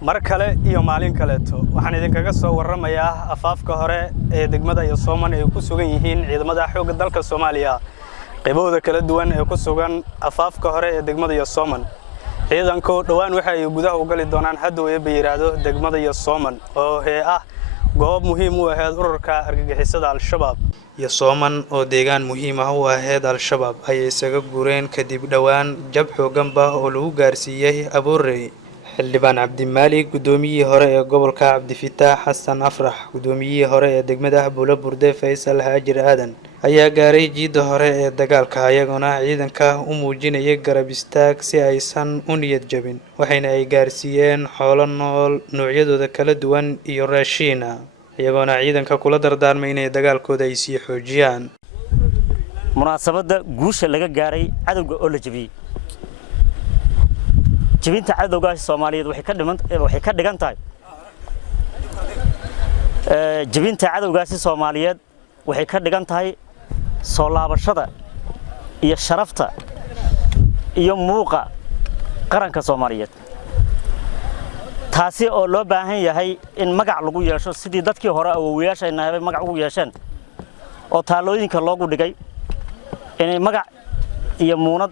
mar kale iyo maalin kaleeto waxaan idinkaga soo warramayaa afaafka hore ee degmada iyo Sooman ay ku sugan yihiin ciidamada xoogga dalka Soomaaliya qaybooda kala duwan ee ku sugan afaafka hore ee degmada iyo Sooman ciidanku dhawaan waxa ay gudaha u gali doonaan haddii ay yiraahdo degmada iyo Sooman oo goob muhiim u ah ururka argagixisada al-shabaab iyo Sooman oo deegaan muhiim ah u ah al-shabaab ay isaga guureen kadib dhawaan jab xoogan oo lagu gaarsiiyay Abuurey xildhibaan Cabdimaalik gudoomiyihii hore ee gobolka Cabdifataax Xasan Afrax gudoomiyihii hore ee degmada Buulaburde Faysal Haajir Aadan ayaa gaaray jiida hore ee dagaalka ayaguna ciidanka u muujinayay garab istaag si aysan u niyad jabin waxayna ay gaarsiiyeen xoolo nool noocyadooda kala duwan iyo raashin ayaguna ciidanka kula dardaarmay inay dagaalkooda ay sii xoojiyaan munaasabada guusha laga gaaray cadawga oo la jabiyay jabinta cadawga Soomaaliyeed waxay ka dhigan tahay jabinta cadawga Soomaaliyeed waxay ka dhigan tahay soo laabashada iyo sharafta iyo muuqa qaranka Soomaaliyeed taasi oo loo baahan yahay in magac lagu yeesho sidii dadkii hore awoowayaashayna magac ugu yeesheen oo taalooyinka loogu dhigay inay magac iyo muunad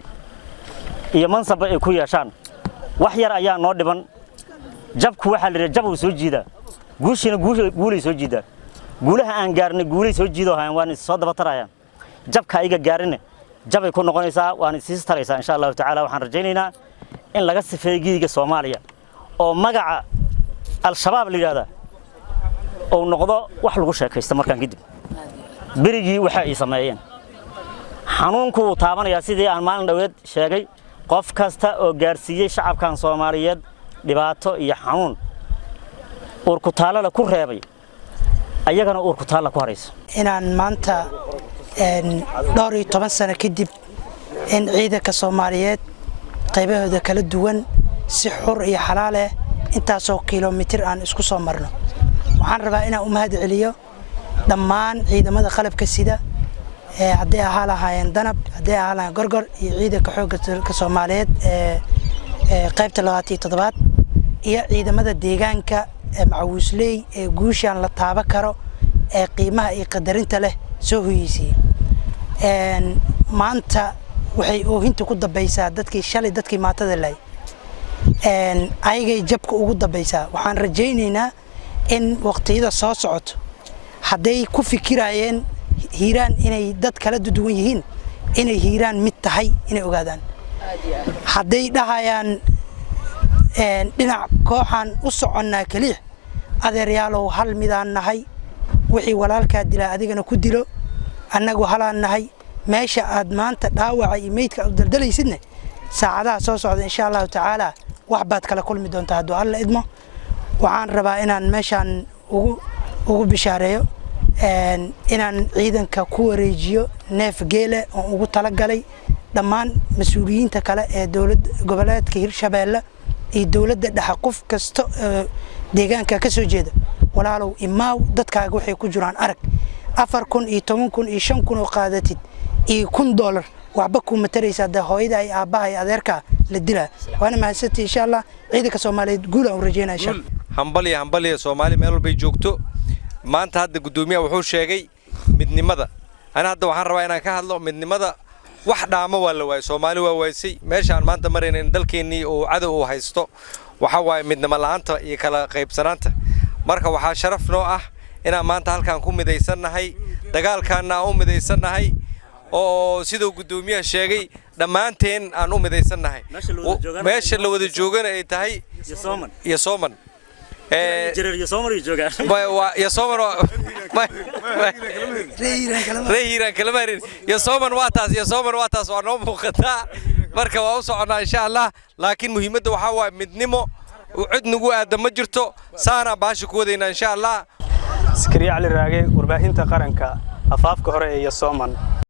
iyo mansab ay ku yeeshaan wax yar ayaa noo dhiban jabku waxa la jab uu soo jiida guushina guulay soo jiida guulaha aan gaarnay guulay soo jiido waan soo daba tarayaan jabka iga gaarinay jabay ku noqonaysaa waan is taraysaa insha Allah taala waxaan rajaynaynaa in laga sifeeyo giiga Soomaaliya oo magaca al-shabaab la yiraahdo oo noqdo wax lagu sheekaysto markaan kadib birigii waxa ay sameeyeen xanuunku uu taabanaya sidii aan maalin dhaweed sheegay qof kasta oo gaarsiiyay shacabkan Soomaaliyeed dhibaato iyo xanuun urku taalada ku reebay ayagana urku taala ku harayso inaan maanta dhowr iyo 10 sano kadib in ciidanka Soomaaliyeed qaybahooda kala duwan si xor iyo xalaal ah intaasoo kiiloomitir aan isku soo marno waxaan rabaa inaan u mahad celiyo dhammaan ciidamada qalabka sida haddii ay ahaayeen danab haddii ay ahaayeen gorgor iyo ciidanka xoogga dalka Soomaaliyeed qaybta 27 iyo ciidamada deegaanka macawisley ee guushan la taaban karo ee qiimaha iyo qadarinta leh soo hoyisay maanta waxay oohinta ku dambaysaa dadkii shalay dadkii maatada lay ayagay jabka ugu dambaysaa waxaan rajaynaynaa in waqtiyada soo socoto haday ku fikirayeen hiiraan inay dad kala duwan yihiin inay hiiraan mid tahay inay ogaadaan haday dhahayaan dhinac kooxan u soconnaa kaliya adeeryaalow hal midaan nahay wixii walaalka dilaa adigana ku dilo annagu halaan nahay meesha aad maanta dhaawaca iimaydka u daldalaysidna saacadaha soo socda insha Allah taala wax baad kala kulmi doontaa hadduu alla idmo waxaan rabaa inaan meeshan ugu bishaareeyo inaan ciidanka ku wareejiyo neef geele oo ugu talagalay dhammaan mas'uuliyiinta kale ee dawladda goboleedka Hirshabeelle iyo dawladda dhexe qof kasta deegaanka ka soo jeeda walaalow imaaw dadkaaga waxay ku jiraan arag 4,000 iyo 10,000 iyo 5,000 oo qaadatid iyo $1 waxba ku mataraysa hooyada ay aabaha iyo adeerka la dilaa waana mahadsantii insha Allah ciidanka Soomaaliyeed guul aan rajeynaa insha Allah hambaliya Soomaali meel walba joogto maanta hadda gudoomiyaha wuxuu sheegay midnimada ana hadda waxaan rabaa inaan ka hadlo midnimada wax dhaamo waa la waayay Soomaali waa waysay meeshaan maanta marayna dalkeenii oo cadow u haysto waxa waay midnimo la'aanta iyo kala qaybsanaanta marka waxa sharaf noo ah inaan maanta halkaan ku midaysanahay dagaalkaana u midaysanahay oo sidoo gudoomiyaha sheegay dhamaanteen aan u midaysanahay meesha la wada joogana ay tahay iyo Sooman يا سومري جوجا يا سومر ريهيران كلمارين يا سومر واتاس waa noo muuqataa marka waa u soconaa insha Allah laakiin muhiimadda waxa waa midnimo cid nagu aad ma jirto saana baashi ku wadayna insha Allah Askari Ali Raage warbaahinta qaranka afaafka hore ee Sooman